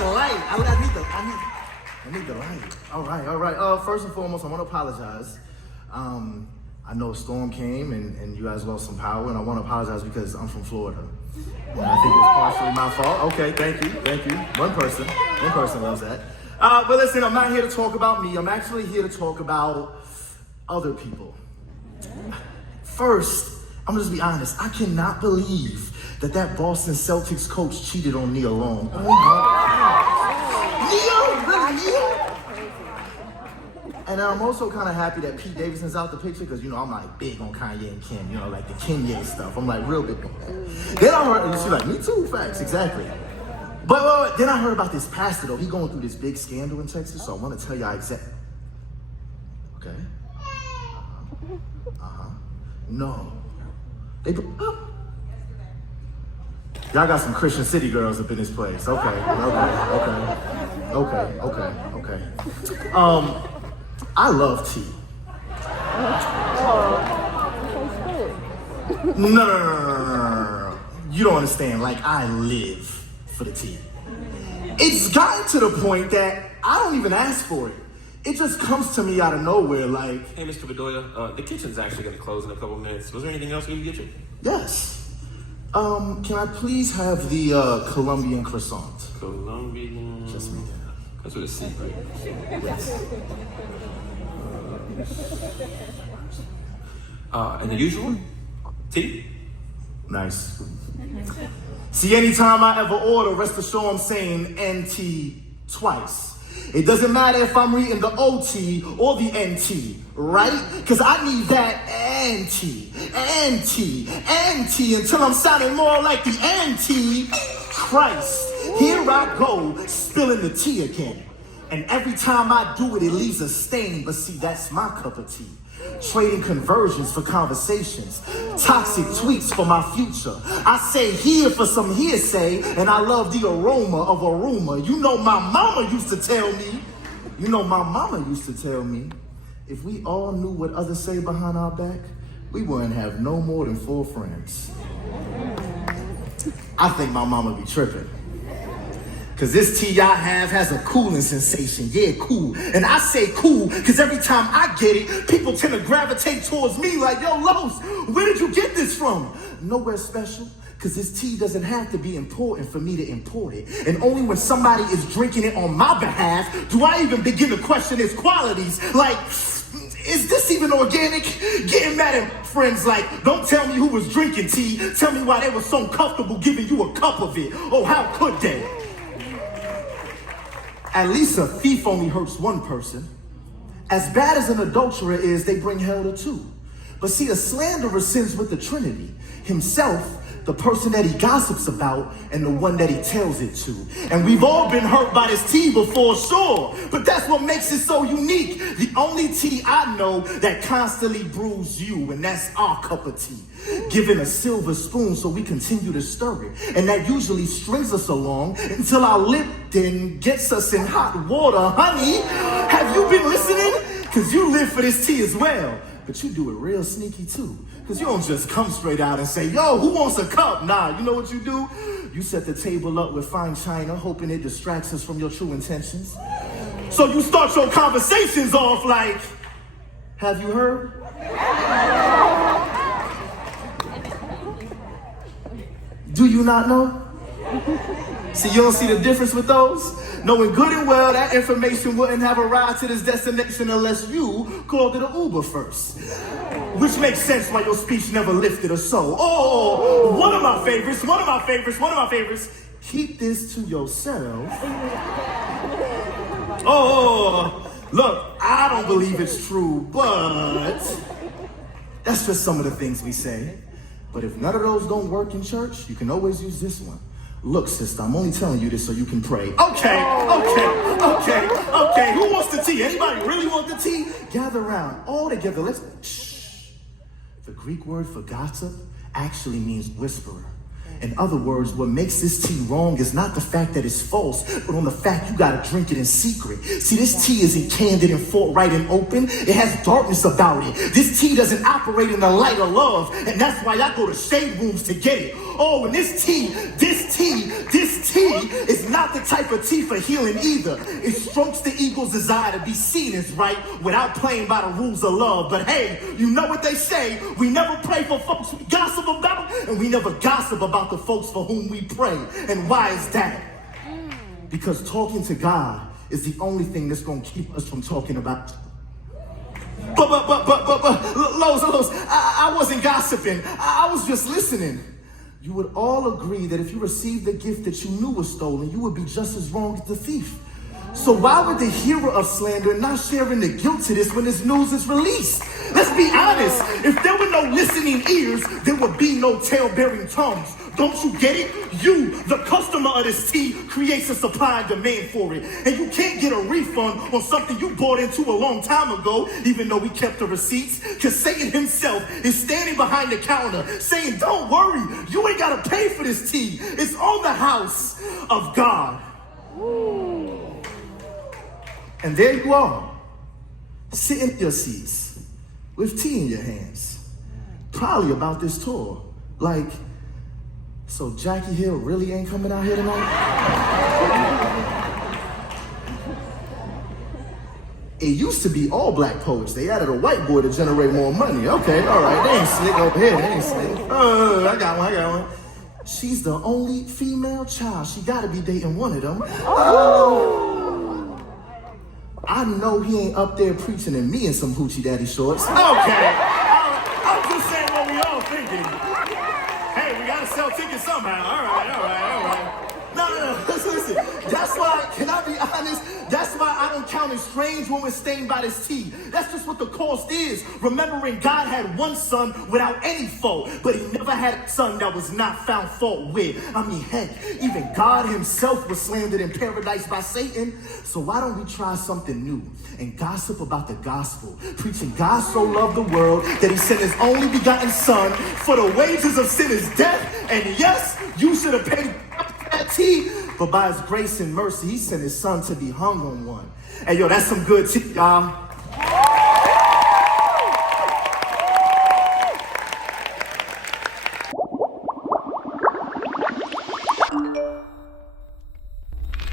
the light. I need the light. All right. First and foremost, I want to apologize. I know a storm came and you guys lost some power, and I want to apologize because I'm from Florida. And I think it was partially my fault. Okay, thank you. One person loves that. But listen, I'm not here to talk about me. I'm actually here to talk about other people. First, I'm gonna just be honest. I cannot believe that Boston Celtics coach cheated on Nia Long. Oh my God. Nia? And I'm also kind of happy that Pete Davidson's out the picture because, I'm like big on Kanye and Kim, like the Kanye stuff. I'm like real big on that. Then I heard, she's like, me too, facts, exactly. But then I heard about this pastor though. He going through this big scandal in Texas, so I want to tell y'all exactly. Okay. No. Y'all got some Christian city girls up in this place. Okay. I love tea. No. You don't understand. Like, I live for the tea. It's gotten to the point that I don't even ask for it. It just comes to me out of nowhere, like... Hey, Mr. Bedoya, the kitchen's actually going to close in a couple minutes. Was there anything else we could get you? Yes. Can I please have the Colombian croissant? Colombian... Just me. That's with a C, right? Yes. And the usual? Tea? Nice. See, anytime I ever order, rest assured I'm saying NT twice. It doesn't matter if I'm reading the OT or the NT, right? Because I need that NT until I'm sounding more like the Antichrist. Here I go, spilling the tea again. And every time I do it, it leaves a stain. But see, that's my cup of tea. Trading conversions for conversations. Toxic tweets for my future. I say here for some hearsay, and I love the aroma of a rumor. My mama used to tell me, if we all knew what others say behind our back, we wouldn't have no more than 4 friends. I think my mama be tripping. Cause this tea I have has a cooling sensation, yeah, cool. And I say cool, cause every time I get it, people tend to gravitate towards me like, yo, Los, where did you get this from? Nowhere special, cause this tea doesn't have to be important for me to import it. And only when somebody is drinking it on my behalf, do I even begin to question its qualities. Like, is this even organic? Getting mad at friends like, don't tell me who was drinking tea, tell me why they were so comfortable giving you a cup of it. Oh, how could they? At least a thief only hurts one person. As bad as an adulterer is, they bring hell to 2. But see, a slanderer sins with the Trinity. Himself, the person that he gossips about, and the one that he tells it to. And we've all been hurt by this tea before, sure. But that's what makes it so unique. The only tea I know that constantly brews you, and that's our cup of tea. Given a silver spoon so we continue to stir it. And that usually strings us along until our lip then gets us in hot water. Honey, have you been listening? Because you live for this tea as well. But you do it real sneaky too. Because you don't just come straight out and say, yo, who wants a cup? Nah, you know what you do? You set the table up with fine china, hoping it distracts us from your true intentions. So you start your conversations off like, have you heard? Do you not know? See, you don't see the difference with those? Knowing good and well that information wouldn't have arrived to this destination unless you called it an Uber first. Which makes sense why your speech never lifted a soul. Oh, one of my favorites. Keep this to yourself. Oh, look, I don't believe it's true, but that's just some of the things we say. But if none of those don't work in church, you can always use this one. Look, sister, I'm only telling you this so you can pray. Okay. Who wants the tea? Anybody really want the tea? Gather around, all together. Shh. The Greek word for gossip actually means whisperer. In other words, what makes this tea wrong is not the fact that it's false, but on the fact you gotta drink it in secret. See, this tea isn't candid and forthright and open. It has darkness about it. This tea doesn't operate in the light of love, and that's why I go to shade rooms to get it. Oh, and this tea is not the type of tea for healing either. It strokes the ego's desire to be seen as right without playing by the rules of love. But hey, you know what they say, we never pray for folks we gossip about, and we never gossip about the folks for whom we pray. And why is that? Because talking to God is the only thing that's gonna keep us from talking about. But, Loso, I wasn't gossiping. I was just listening. You would all agree that if you received the gift that you knew was stolen, you would be just as wrong as the thief. So why would the hearer of slander not share in the guilt to this when this news is released? Let's be honest. If there were no listening ears, there would be no tale-bearing tongues. Don't you get it? You, the customer of this tea, creates a supply and demand for it. And you can't get a refund on something you bought into a long time ago, even though we kept the receipts, because Satan himself is standing behind the counter saying, don't worry, you ain't got to pay for this tea. It's on the house of God. And there you are, sitting in your seats with tea in your hands, probably about this tour. Like, so Jackie Hill really ain't coming out here tonight? It used to be all black poets. They added a white boy to generate more money. Okay, all right, they ain't slick over here, they ain't slick. I got one. She's the only female child. She gotta be dating one of them. I know he ain't up there preaching and me in some hoochie daddy shorts. Okay, I'm just saying what we all thinking. Hey, we gotta sell tickets somehow. All right. No. Listen. That's why, can I be honest? That's why I don't count it strange when we're staying by this tea. That's just what the cost is. Remembering God had one son without any fault, but he never had a son that was not found fault with. I mean, heck, even God himself was slandered in paradise by Satan. So why don't we try something new and gossip about the gospel, preaching God so loved the world that he sent his only begotten son, for the wages of sin is death, and yes, you should have paid that tea, but by his grace and mercy, he sent his son to be hung on one. Hey, yo, that's some good tea, y'all.